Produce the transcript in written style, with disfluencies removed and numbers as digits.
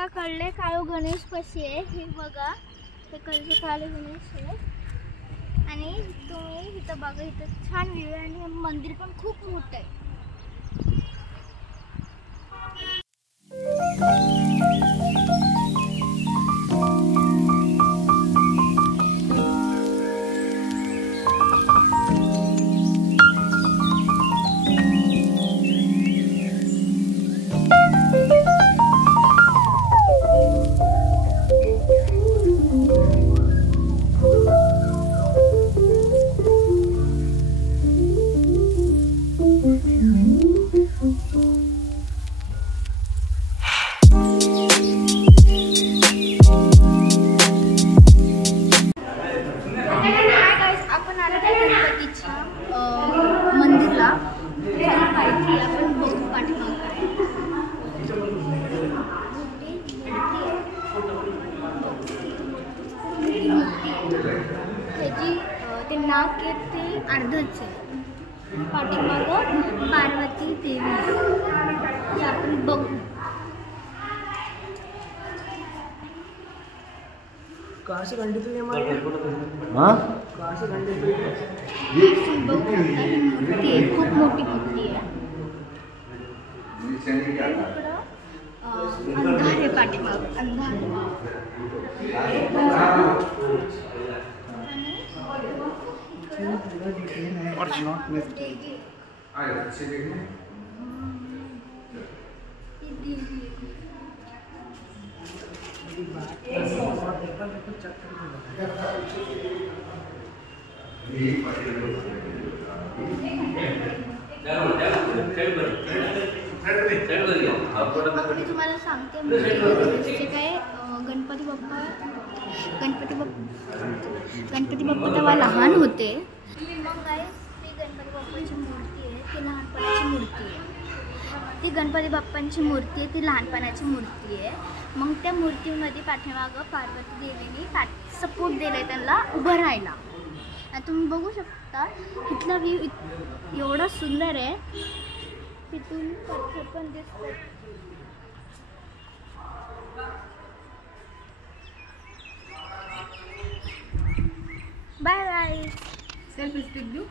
आता कळले काळो गणेश कशी आहे हे बघा. हे कळले काळो गणेश आहे आणि तुम्ही इथं बघा, इथं छान व्ह्यू आहे आणि मंदिर पण खूप मोठं आहे. मंदिरला पाहिजे आपण बघू पाठीमाग काय त्याची ते नाक आहे ते अर्धच आहे. पाठीमाग पार्वती देवी हे आपण बघू. काशी खंडितली खूप मोठी मूर्ती आहे. अंधार आहे पाठीमाग, अंधार. मी तुम्हाला सांगते म्हणजे काय गणपती बाप्पा तेव्हा लहान होते. मग काय ती गणपती बाप्पाची मूर्ती आहे, ती लहानपणाची मूर्ती आहे. ती गणपती बाप्पांची मूर्ती आहे, ती लहानपणाची मूर्ती आहे. मग त्या मूर्तीमध्ये पाठीमागं पार्वती देवीने सपोर्ट दिलाय त्यांना उभं राहायला. आणि तुम्ही बघू शकता इथला व्ह्यू एवढा सुंदर आहे. तिथून पत्थर पण दिसतात. Bye bye. सेल्फी स्टिक देऊ.